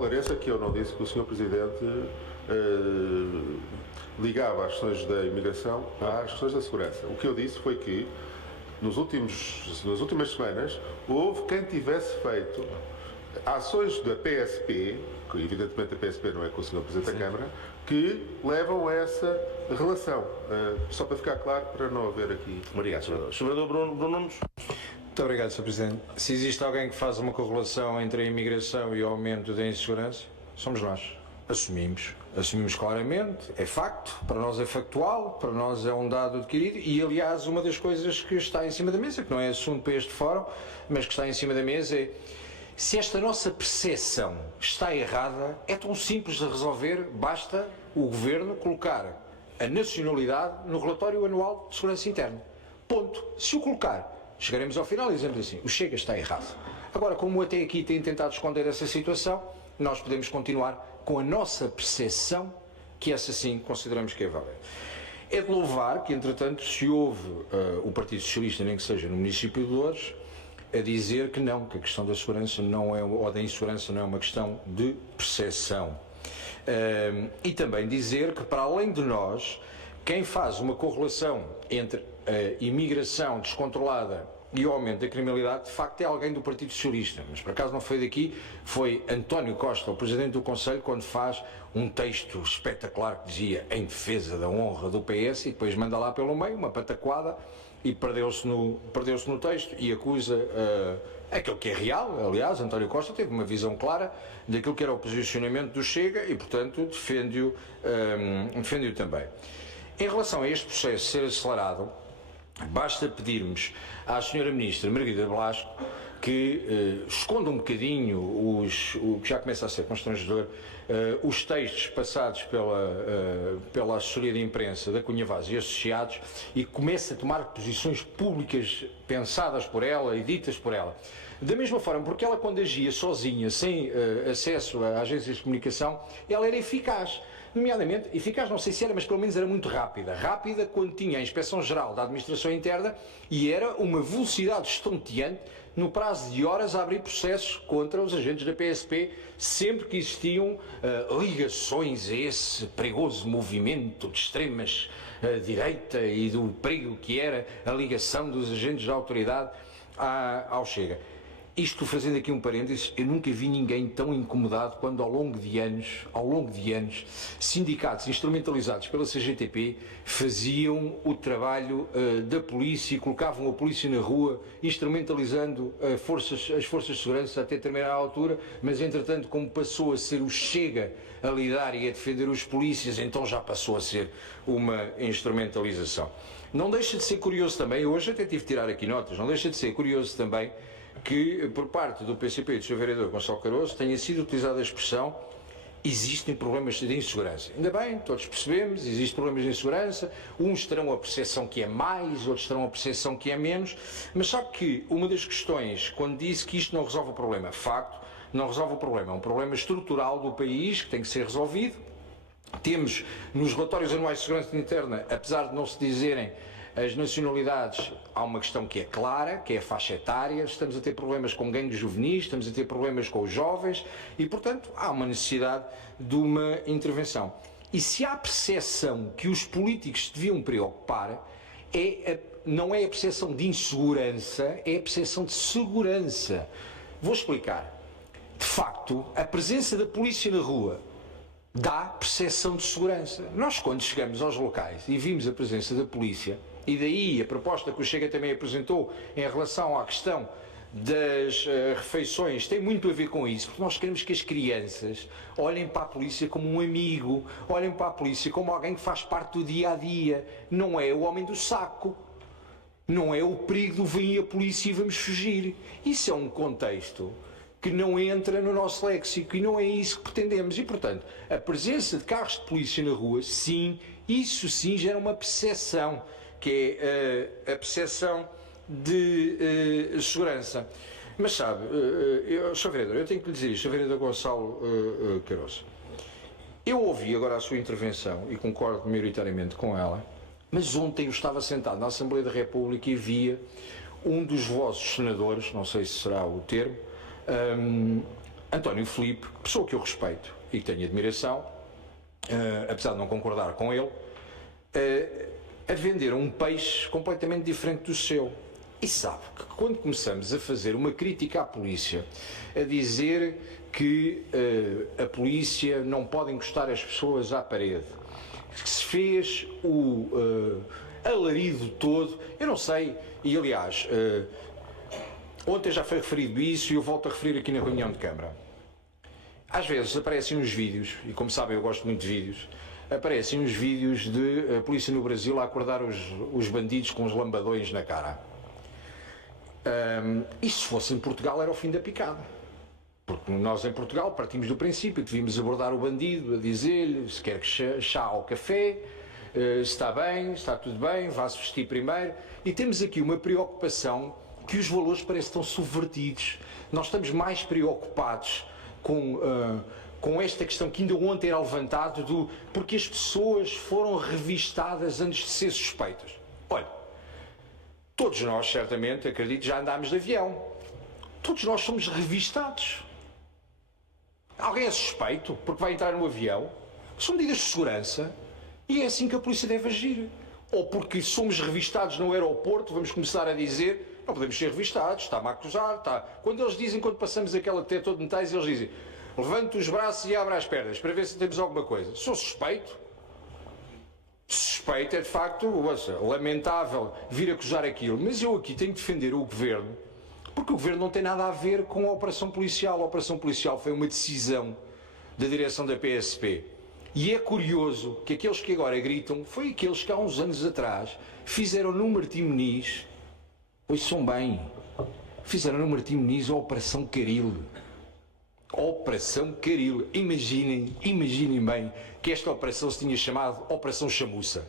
esclareça que eu não disse que o Sr. Presidente ligava as questões da imigração às questões da segurança. O que eu disse foi que nas últimas semanas houve quem tivesse feito ações da PSP, que evidentemente a PSP não é com o Sr. Presidente da Câmara, que levam a essa relação. Só para ficar claro, para não haver aqui... Obrigado, Sr. Vereador Bruno Nunes. Muito obrigado, Sr. Presidente. Se existe alguém que faz uma correlação entre a imigração e o aumento da insegurança, somos nós. Assumimos claramente, é facto, para nós é factual, para nós é um dado adquirido e, aliás, uma das coisas que está em cima da mesa, que não é assunto para este fórum, mas que está em cima da mesa é: se esta nossa percepção está errada, é tão simples de resolver, basta o Governo colocar a nacionalidade no relatório anual de segurança interna. Ponto. Se o colocar, chegaremos ao final e dizemos assim: o Chega está errado. Agora, como até aqui tem tentado esconder essa situação, nós podemos continuar com a nossa percepção, que essa sim consideramos que é válida. É de louvar que, entretanto, se houve o Partido Socialista, nem que seja no município de Loures, a dizer que não, que a questão da segurança não é, ou da insegurança não é uma questão de percepção. E também dizer que, para além de nós, quem faz uma correlação entre a imigração descontrolada e o aumento da criminalidade, de facto, é alguém do Partido Socialista, mas por acaso não foi daqui, foi António Costa, o Presidente do Conselho, quando faz um texto espetacular que dizia em defesa da honra do PS e depois manda lá pelo meio uma pataquada e perdeu-se no texto e acusa aquilo que é real. Aliás, António Costa teve uma visão clara daquilo que era o posicionamento do Chega e, portanto, defende-o também. Em relação a este processo ser acelerado, basta pedirmos à Sra. Ministra Margarida Blasco que esconda um bocadinho o que já começa a ser constrangedor, os textos passados pela assessoria de imprensa da Cunha Vaz e Associados e comece a tomar posições públicas pensadas por ela e ditas por ela. Da mesma forma, porque ela, quando agia sozinha, sem acesso a agências de comunicação, ela era eficaz. Nomeadamente, eficaz não sei se era, mas pelo menos era muito rápida. Rápida quando tinha a Inspeção-Geral da Administração Interna e era uma velocidade estonteante no prazo de horas a abrir processos contra os agentes da PSP, sempre que existiam ligações a esse perigoso movimento de extremas direita e do perigo que era a ligação dos agentes da autoridade ao Chega. Isto, fazendo aqui um parênteses, eu nunca vi ninguém tão incomodado quando ao longo de anos, sindicatos instrumentalizados pela CGTP faziam o trabalho da polícia e colocavam a polícia na rua, instrumentalizando as forças de segurança até determinada altura, mas entretanto, como passou a ser o Chega a lidar e a defender os polícias, então já passou a ser uma instrumentalização. Não deixa de ser curioso também, hoje até tive de tirar aqui notas, não deixa de ser curioso também que, por parte do PCP e do Sr. Vereador Gonçalo Caroço, tenha sido utilizada a expressão existem problemas de insegurança. Ainda bem, todos percebemos, existem problemas de insegurança, uns terão a percepção que é mais, outros terão a percepção que é menos, mas sabe que uma das questões, quando disse que isto não resolve o problema, facto, não resolve o problema, é um problema estrutural do país que tem que ser resolvido. Temos nos relatórios anuais de segurança interna, apesar de não se dizerem as nacionalidades, há uma questão que é clara, que é a faixa etária, estamos a ter problemas com gangues juvenis, estamos a ter problemas com os jovens e, portanto, há uma necessidade de uma intervenção. E se há percepção que os políticos se deviam preocupar, não é a percepção de insegurança, é a percepção de segurança. Vou explicar. De facto, a presença da polícia na rua dá percepção de segurança. Nós, quando chegamos aos locais e vimos a presença da polícia, e daí a proposta que o Chega também apresentou em relação à questão das refeições, tem muito a ver com isso, porque nós queremos que as crianças olhem para a polícia como um amigo, olhem para a polícia como alguém que faz parte do dia-a-dia, não é o homem do saco, não é o perigo do vem a polícia e vamos fugir. Isso é um contexto que não entra no nosso léxico e não é isso que pretendemos. E, portanto, a presença de carros de polícia na rua, sim, isso sim gera uma percepção, que é a percepção de segurança. Mas sabe, Sr. Vereador, eu tenho que lhe dizer isto, Sr. Vereador Gonçalo Caroço, eu ouvi agora a sua intervenção e concordo maioritariamente com ela, mas ontem eu estava sentado na Assembleia da República e via um dos vossos senadores, não sei se será o termo, António Filipe, pessoa que eu respeito e que tenho admiração, apesar de não concordar com ele, a vender um peixe completamente diferente do seu. E sabe que quando começamos a fazer uma crítica à polícia, a dizer que a polícia não pode encostar as pessoas à parede, que se fez o alarido todo, eu não sei, e aliás, ontem já foi referido isso e eu volto a referir aqui na reunião de Câmara. Às vezes aparecem uns vídeos, e como sabem eu gosto muito de vídeos, aparecem uns vídeos de a polícia no Brasil a acordar os bandidos com os lambadões na cara. E se fosse em Portugal era o fim da picada. Porque nós em Portugal partimos do princípio que devíamos abordar o bandido, a dizer-lhe se quer chá ou café, se está bem, está tudo bem, vá-se vestir primeiro. E temos aqui uma preocupação que os valores parecem que estão subvertidos. Nós estamos mais preocupados com esta questão que ainda ontem era levantada porque as pessoas foram revistadas antes de ser suspeitas. Olha, todos nós, certamente, acredito, já andámos de avião. Todos nós somos revistados. Alguém é suspeito porque vai entrar no avião? São medidas de segurança e é assim que a polícia deve agir. Ou porque somos revistados no aeroporto, vamos começar a dizer não podemos ser revistados, está-me a acusar, está... Quando eles dizem, quando passamos aquele detector de metais, eles dizem levante os braços e abra as pernas para ver se temos alguma coisa. Sou suspeito? Suspeito é de facto, ouça, lamentável vir acusar aquilo, mas eu aqui tenho que defender o Governo, porque o Governo não tem nada a ver com a operação policial. A operação policial foi uma decisão da direção da PSP. E é curioso que aqueles que agora gritam foi aqueles que há uns anos atrás fizeram no Martim Moniz, ouçam bem, fizeram no Martim Moniz a Operação Caril. Operação Caril. Imaginem bem que esta operação se tinha chamado Operação Chamuça.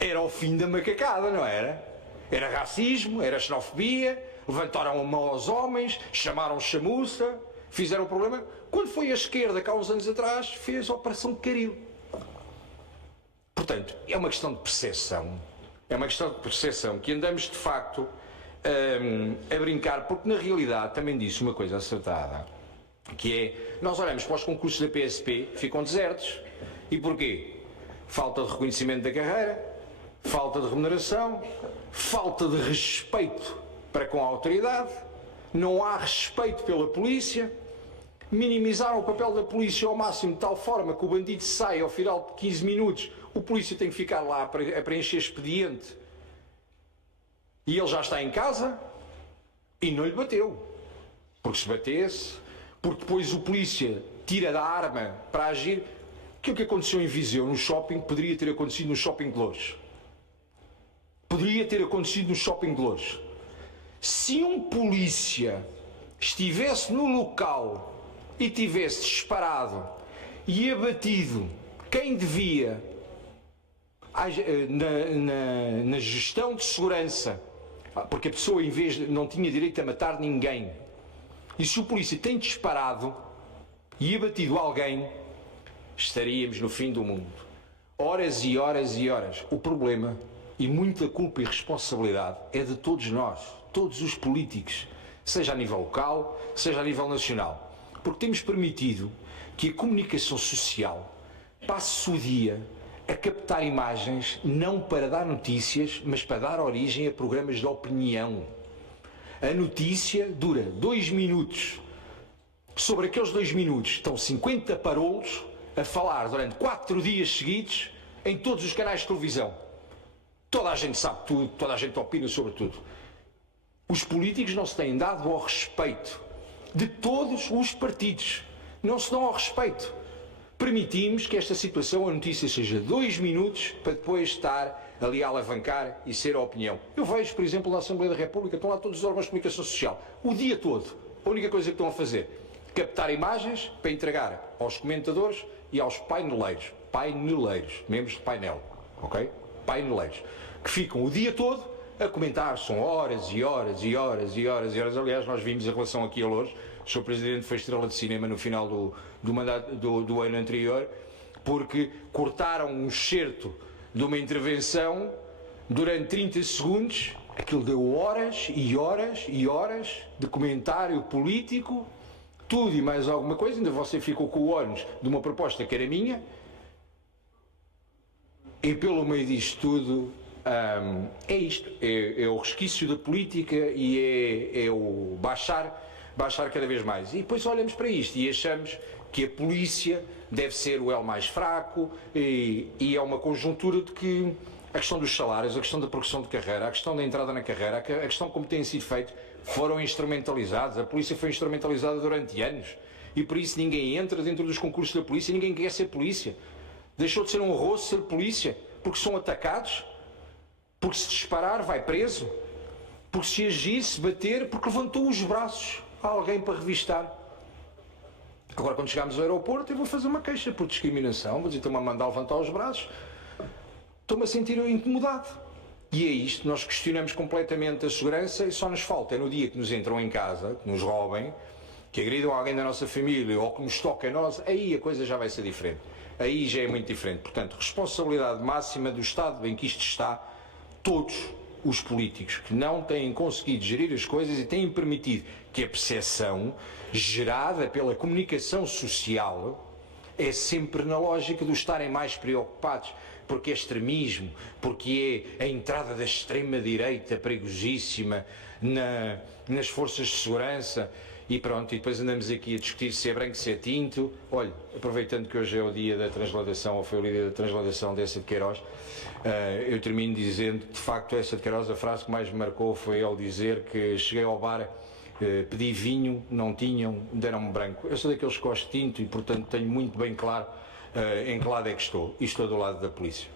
Era o fim da macacada, não era? Era racismo, era xenofobia, levantaram a mão aos homens, chamaram chamuça, fizeram o problema. Quando foi a esquerda, que há uns anos atrás, fez a Operação Caril. Portanto, é uma questão de percepção. É uma questão de percepção que andamos, de facto, a brincar, porque na realidade também disse uma coisa acertada, que é, nós olhamos para os concursos da PSP, ficam desertos. E porquê? Falta de reconhecimento da carreira, falta de remuneração, falta de respeito para com a autoridade, não há respeito pela polícia, minimizaram o papel da polícia ao máximo de tal forma que o bandido sai ao final de 15 minutos, o polícia tem que ficar lá a preencher expediente e ele já está em casa e não lhe bateu. Porque se batesse, porque depois o polícia tira da arma para agir. Aquilo que aconteceu em Viseu, no shopping, poderia ter acontecido no shopping de Loures. Poderia ter acontecido no shopping de Loures. Se um polícia estivesse no local e tivesse disparado e abatido quem devia na gestão de segurança, porque a pessoa em vez de, não tinha direito a matar ninguém, e se o polícia tem disparado e abatido alguém, estaríamos no fim do mundo. Horas e horas e horas. O problema, e muita culpa e responsabilidade, é de todos nós, todos os políticos, seja a nível local, seja a nível nacional. Porque temos permitido que a comunicação social passe o dia a captar imagens, não para dar notícias, mas para dar origem a programas de opinião. A notícia dura 2 minutos. Sobre aqueles 2 minutos estão 50 parolos a falar durante 4 dias seguidos em todos os canais de televisão. Toda a gente sabe tudo, toda a gente opina sobre tudo. Os políticos não se têm dado ao respeito de todos os partidos. Não se dão ao respeito. Permitimos que esta situação, a notícia seja 2 minutos para depois estar ali a alavancar e ser a opinião. Eu vejo, por exemplo, na Assembleia da República, estão lá todos os órgãos de comunicação social, o dia todo. A única coisa que estão a fazer, captar imagens para entregar aos comentadores e aos paineleiros, membros de painel, ok? Paineleiros, que ficam o dia todo a comentar, são horas e horas e horas e horas e horas. Aliás, nós vimos em relação aqui a Loures, o Sr. Presidente foi estrela de cinema no final do mandato do ano anterior, porque cortaram um excerto de uma intervenção durante 30 segundos, aquilo deu horas e horas e horas de comentário político tudo e mais alguma coisa, ainda você ficou com o ónus de uma proposta que era minha, e pelo meio disto tudo, é isto, é o resquício da política e é o baixar cada vez mais. E depois olhamos para isto e achamos que a polícia deve ser o elo mais fraco e é uma conjuntura de que a questão dos salários, a questão da progressão de carreira, a questão da entrada na carreira, a questão como tem sido feito, foram instrumentalizados. A polícia foi instrumentalizada durante anos e por isso ninguém entra dentro dos concursos da polícia, ninguém quer ser polícia. Deixou de ser honroso ser polícia porque são atacados, porque se disparar vai preso, porque se agir, se bater, porque levantou os braços a alguém para revistar. Agora, quando chegarmos ao aeroporto, eu vou fazer uma queixa por discriminação, vou dizer, estão-me a mandar levantar os braços, estou-me a sentir incomodado. E é isto, nós questionamos completamente a segurança e só nos falta, é no dia que nos entram em casa, que nos roubem, que agridam alguém da nossa família ou que nos toquem a nós, aí a coisa já vai ser diferente. Aí já é muito diferente. Portanto, responsabilidade máxima do Estado em que isto está, todos os políticos que não têm conseguido gerir as coisas e têm permitido que a percepção gerada pela comunicação social é sempre na lógica de estarem mais preocupados porque é extremismo, porque é a entrada da extrema-direita perigosíssima nas forças de segurança e pronto, e depois andamos aqui a discutir se é branco, se é tinto. Olha, aproveitando que hoje é o dia da transladação, ou foi o dia da transladação dessa de Queiroz, eu termino dizendo que de facto essa de Queiroz, a frase que mais me marcou foi ele dizer que cheguei ao bar, pedi vinho, não tinham, deram-me branco. Eu sou daqueles que gosto de tinto e portanto tenho muito bem claro em que lado é que estou, e estou do lado da polícia.